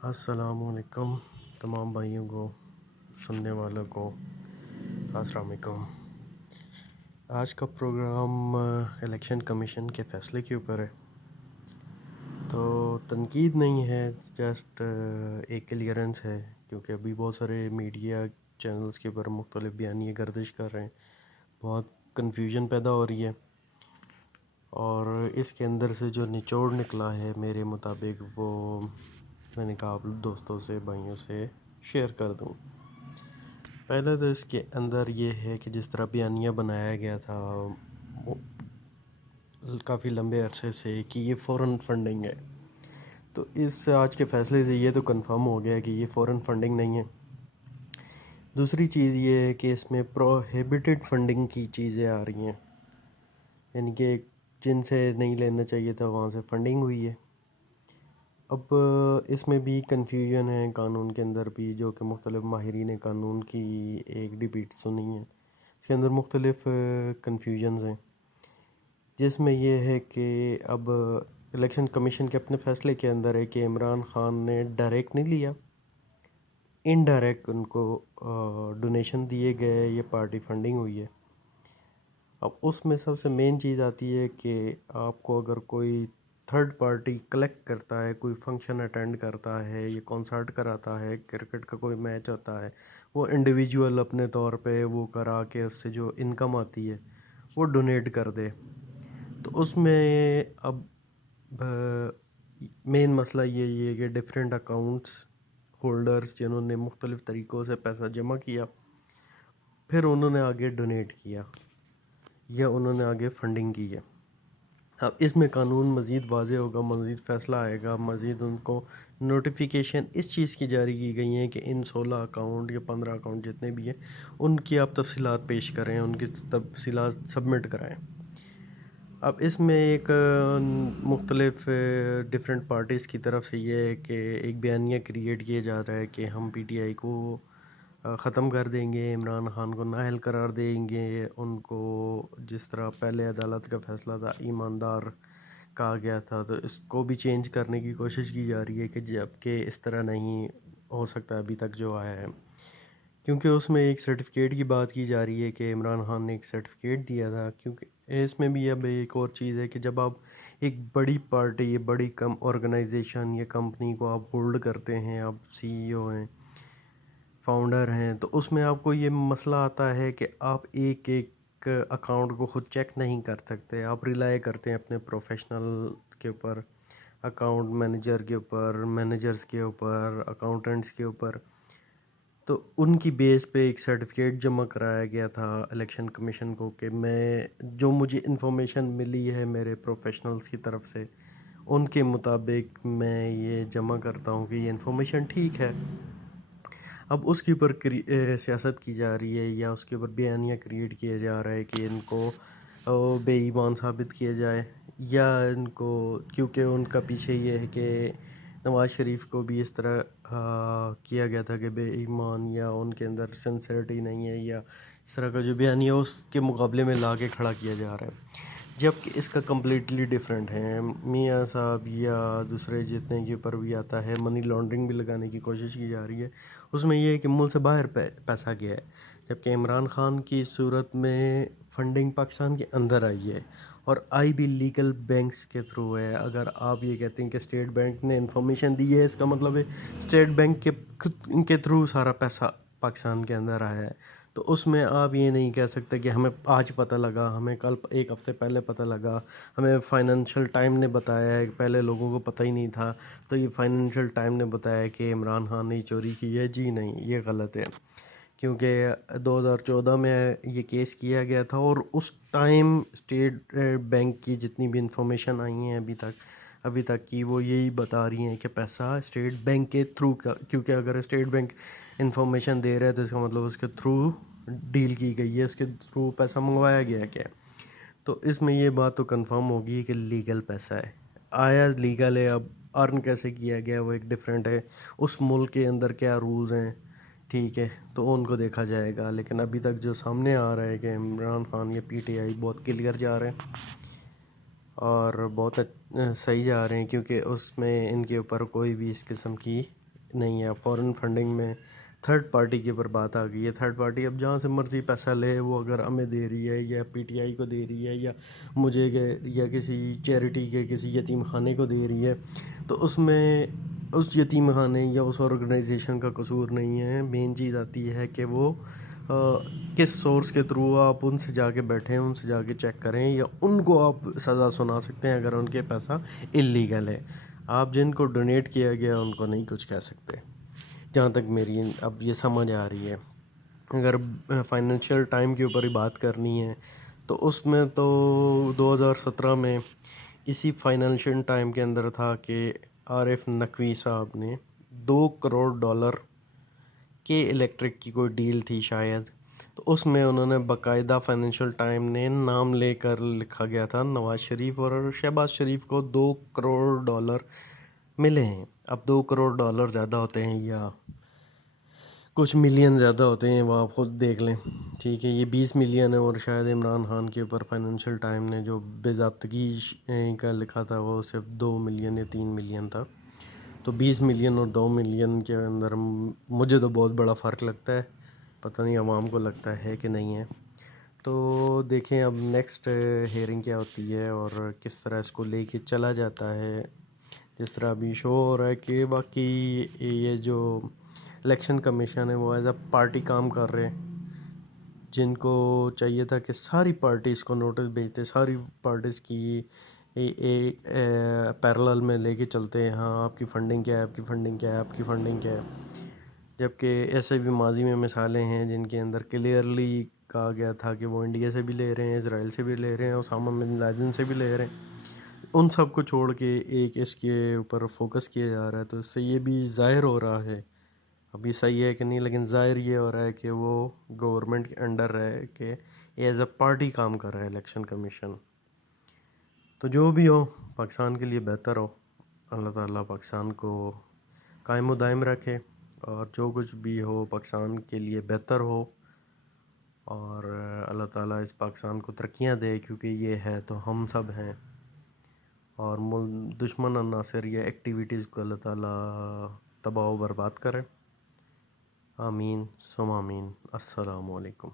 अस्सलाम वालेकुम तमाम भाइयों को, सुनने वालों को अस्सलाम वालेकुम। आज का प्रोग्राम इलेक्शन कमीशन के फ़ैसले के ऊपर है। तो तनकीद नहीं है, जस्ट एक क्लियरेंस है, क्योंकि अभी बहुत सारे मीडिया चैनल्स के ऊपर मुख्तलिफ बयानिए गर्दिश कर रहे हैं, बहुत कन्फ्यूजन पैदा हो रही है। और इसके अंदर से जो निचोड़ निकला है मेरे मुताबिक, वो मैंने कहा आप दोस्तों से, भाइयों से शेयर कर दूं। पहले तो इसके अंदर ये है कि जिस तरह बयानिया बनाया गया था काफ़ी लंबे अरसे से कि ये फ़ॉरेन फंडिंग है, तो इस आज के फ़ैसले से ये तो कंफर्म हो गया कि ये फ़ॉरेन फंडिंग नहीं है। दूसरी चीज़ ये है कि इसमें प्रोहिबिटेड फंडिंग की चीज़ें आ रही हैं, यानी कि जिनसे नहीं लेना चाहिए था वहाँ से फंडिंग हुई है। अब इसमें भी कन्फ्यूजन है कानून के अंदर भी, जो कि मुख्तलिफ माहिरीन कानून की एक डिबेट सुनी है। इसके अंदर मुख्तलिफ कन्फ्यूजन्स हैं, जिसमें ये है कि अब इलेक्शन कमीशन के अपने फ़ैसले के अंदर है कि इमरान ख़ान ने डायरेक्ट नहीं लिया, इनडायरेक्ट उनको डोनेशन दिए गए, ये पार्टी फंडिंग हुई है। अब उसमें सबसे मेन चीज़ आती है कि आपको अगर कोई थर्ड पार्टी कलेक्ट करता है, कोई फंक्शन अटेंड करता है, ये कॉन्सर्ट कराता है, क्रिकेट का कोई मैच होता है, वो इंडिविजुअल अपने तौर पे वो करा के उससे जो इनकम आती है वो डोनेट कर दे, तो उसमें अब मेन मसला यही है कि डिफरेंट अकाउंट्स होल्डर्स जिन्होंने मुख्तलिफ़ तरीक़ों से पैसा जमा किया, फिर उन्होंने आगे डोनेट किया या उन्होंने आगे फंडिंग की है। अब इसमें कानून मज़ीद वाज़े होगा, मज़ीद फ़ैसला आएगा, मज़ीद उनको नोटिफिकेशन इस चीज़ की जारी की गई हैं कि इन 16 अकाउंट या 15 अकाउंट जितने भी हैं उनकी आप तफसीलात पेश करें, उनकी तफसीलात सबमिट कराएं। अब इसमें एक मुख्तलिफ डिफरेंट पार्टीज़ की तरफ से ये है कि एक बयानिया क्रिएट किया जा रहा है कि हम पीटीआई को ख़त्म कर देंगे, इमरान ख़ान को नाअहल करार देंगे, उनको जिस तरह पहले अदालत का फ़ैसला था ईमानदार कहा गया था, तो इसको भी चेंज करने की कोशिश की जा रही है कि जबकि इस तरह नहीं हो सकता अभी तक जो आया है, क्योंकि उसमें एक सर्टिफिकेट की बात की जा रही है कि इमरान ख़ान ने एक सर्टिफिकेट दिया था। क्योंकि इसमें भी अब एक और चीज़ है कि जब आप एक बड़ी पार्टी, बड़ी कम ऑर्गेनाइजेशन या कंपनी को आप होल्ड करते हैं, आप सीईओ हैं, फाउंडर हैं, तो उसमें आपको ये मसला आता है कि आप एक एक अकाउंट को ख़ुद चेक नहीं कर सकते, आप रिलाई करते हैं अपने प्रोफेशनल के ऊपर, अकाउंट मैनेजर के ऊपर, मैनेजर्स के ऊपर, अकाउंटेंट्स के ऊपर। तो उनकी बेस पे एक सर्टिफिकेट जमा कराया गया था इलेक्शन कमीशन को कि मैं जो मुझे इन्फॉर्मेशन मिली है मेरे प्रोफेशनल्स की तरफ से, उनके मुताबिक मैं ये जमा करता हूँ कि ये इन्फॉर्मेशन ठीक है। अब उसके ऊपर सियासत की जा रही है या उसके ऊपर बयानिया क्रिएट किया जा रहा है कि इनको बेईमान साबित किया जाए, या इनको, क्योंकि उनका पीछे ये है कि नवाज़ शरीफ को भी इस तरह किया गया था कि बेईमान या उनके अंदर सिंसियरिटी नहीं है, या इस तरह का जो बयानिया उसके मुकाबले में ला के खड़ा किया जा रहा है, जबकि इसका कम्प्लीटली डिफरेंट है। मियाँ साहब या दूसरे जितने के ऊपर भी आता है, मनी लॉन्ड्रिंग भी लगाने की कोशिश की जा रही है, उसमें यह है कि मुल्क से बाहर पैसा गया है, जबकि इमरान ख़ान की सूरत में फ़ंडिंग पाकिस्तान के अंदर आई है और आई भी लीगल बैंक्स के थ्रू है। अगर आप ये कहते हैं कि स्टेट बैंक ने इन्फॉर्मेशन दी है, इसका मतलब है स्टेट बैंक के खुद के थ्रू सारा पैसा पाकिस्तान के अंदर आया है, तो उसमें आप ये नहीं कह सकते कि हमें आज पता लगा, हमें कल एक हफ़्ते पहले पता लगा, हमें फाइनेंशियल टाइम ने बताया है, पहले लोगों को पता ही नहीं था, तो ये फाइनेंशियल टाइम ने बताया कि इमरान ख़ान ने चोरी की है। जी नहीं, ये गलत है, क्योंकि 2014 में ये केस किया गया था और उस टाइम स्टेट बैंक की जितनी भी इंफॉर्मेशन आई हैं अभी तक की, वो यही बता रही हैं कि पैसा स्टेट बैंक के थ्रू का, क्योंकि अगर स्टेट बैंक इंफॉर्मेशन दे रहा है तो इसका मतलब उसके थ्रू डील की गई है, उसके थ्रू पैसा मंगवाया गया क्या। तो इसमें ये बात तो कंफर्म होगी कि लीगल पैसा है, आया लीगल है। अब अर्न कैसे किया गया वो एक डिफरेंट है, उस मुल्क के अंदर क्या रूल्स हैं, ठीक है, तो उनको देखा जाएगा। लेकिन अभी तक जो सामने आ रहा है कि इमरान ख़ान या पीटीआई बहुत क्लियर जा रहे हैं और बहुत सही जा रहे हैं, क्योंकि उसमें इनके ऊपर कोई भी इस किस्म की نہیں ہے. فورن فنڈنگ میں تھرڈ پارٹی کے اوپر بات آ گئی ہے. تھرڈ پارٹی اب جہاں سے مرضی پیسہ لے, وہ اگر ہمیں دے رہی ہے یا پی ٹی آئی کو دے رہی ہے یا مجھے یا کسی چیریٹی کے کسی یتیم خانے کو دے رہی ہے, تو اس میں اس یتیم خانے یا اس آرگنائزیشن کا قصور نہیں ہے. مین چیز آتی ہے کہ وہ کس سورس کے تھرو آپ ان سے جا کے بیٹھیں, ان سے جا کے چیک کریں, یا ان کو آپ سزا سنا سکتے ہیں اگر ان کے پیسہ اللیگل ہے. آپ جن کو ڈونیٹ کیا گیا ان کو نہیں کچھ کہہ سکتے, جہاں تک میری اب یہ سمجھ آ رہی ہے. اگر فائنینشیل ٹائم کے اوپر ہی بات کرنی ہے تو اس میں تو 2017 میں اسی فائنینشیل ٹائم کے اندر تھا کہ عارف نقوی صاحب نے $2 کروڑ کے الیکٹرک کی کوئی ڈیل تھی شاید, تو اس میں انہوں نے باقاعدہ فائنینشیل ٹائم نے نام لے کر لکھا گیا تھا نواز شریف اور شہباز شریف کو $2 کروڑ ملے ہیں. اب $2 کروڑ زیادہ ہوتے ہیں یا کچھ ملین زیادہ ہوتے ہیں وہ آپ خود دیکھ لیں, ٹھیک ہے. یہ 20 ملین ہے, اور شاید عمران خان کے اوپر فائنینشیل ٹائم نے جو بے ضابطگی کا لکھا تھا وہ صرف 2 ملین یا 3 ملین تھا. تو 20 ملین اور 2 ملین کے اندر مجھے تو بہت بڑا فرق لگتا ہے, پتہ نہیں عوام کو لگتا ہے کہ نہیں ہے. تو دیکھیں اب نیکسٹ ہیئرنگ کیا ہوتی ہے اور کس طرح اس کو لے کے چلا جاتا ہے. جس طرح ابھی شو ہو رہا ہے کہ باقی یہ جو الیکشن کمیشن ہے وہ ایز اے پارٹی کام کر رہے ہیں, جن کو چاہیے تھا کہ ساری پارٹیز کو نوٹس بھیجتے, ساری پارٹیز کی ایک پیرلل میں لے کے چلتے ہیں, ہاں آپ کی فنڈنگ کیا ہے, آپ کی فنڈنگ کیا ہے, آپ کی فنڈنگ کیا ہے. جبکہ ایسے بھی ماضی میں مثالیں ہیں جن کے اندر کلیئرلی کہا گیا تھا کہ وہ انڈیا سے بھی لے رہے ہیں, اسرائیل سے بھی لے رہے ہیں, اسامہ بن لادن سے بھی لے رہے ہیں. ان سب کو چھوڑ کے ایک اس کے اوپر فوکس کیا جا رہا ہے, تو اس سے یہ بھی ظاہر ہو رہا ہے, ابھی صحیح ہے کہ نہیں, لیکن ظاہر یہ ہو رہا ہے کہ وہ گورنمنٹ کے انڈر رہے کہ ایز اے پارٹی کام کر رہا ہے الیکشن کمیشن. تو جو بھی ہو پاکستان کے لیے بہتر ہو, اللہ تعالیٰ پاکستان کو قائم و دائم رکھے, اور جو کچھ بھی ہو پاکستان کے لیے بہتر ہو, اور اللہ تعالیٰ اس پاکستان کو ترقیاں دے, کیونکہ یہ ہے تو ہم سب ہیں. اور دشمن عناصر یا ایکٹیویٹیز کو اللہ تعالیٰ تباہ و برباد کرے. آمین ثم آمین. السلام علیکم.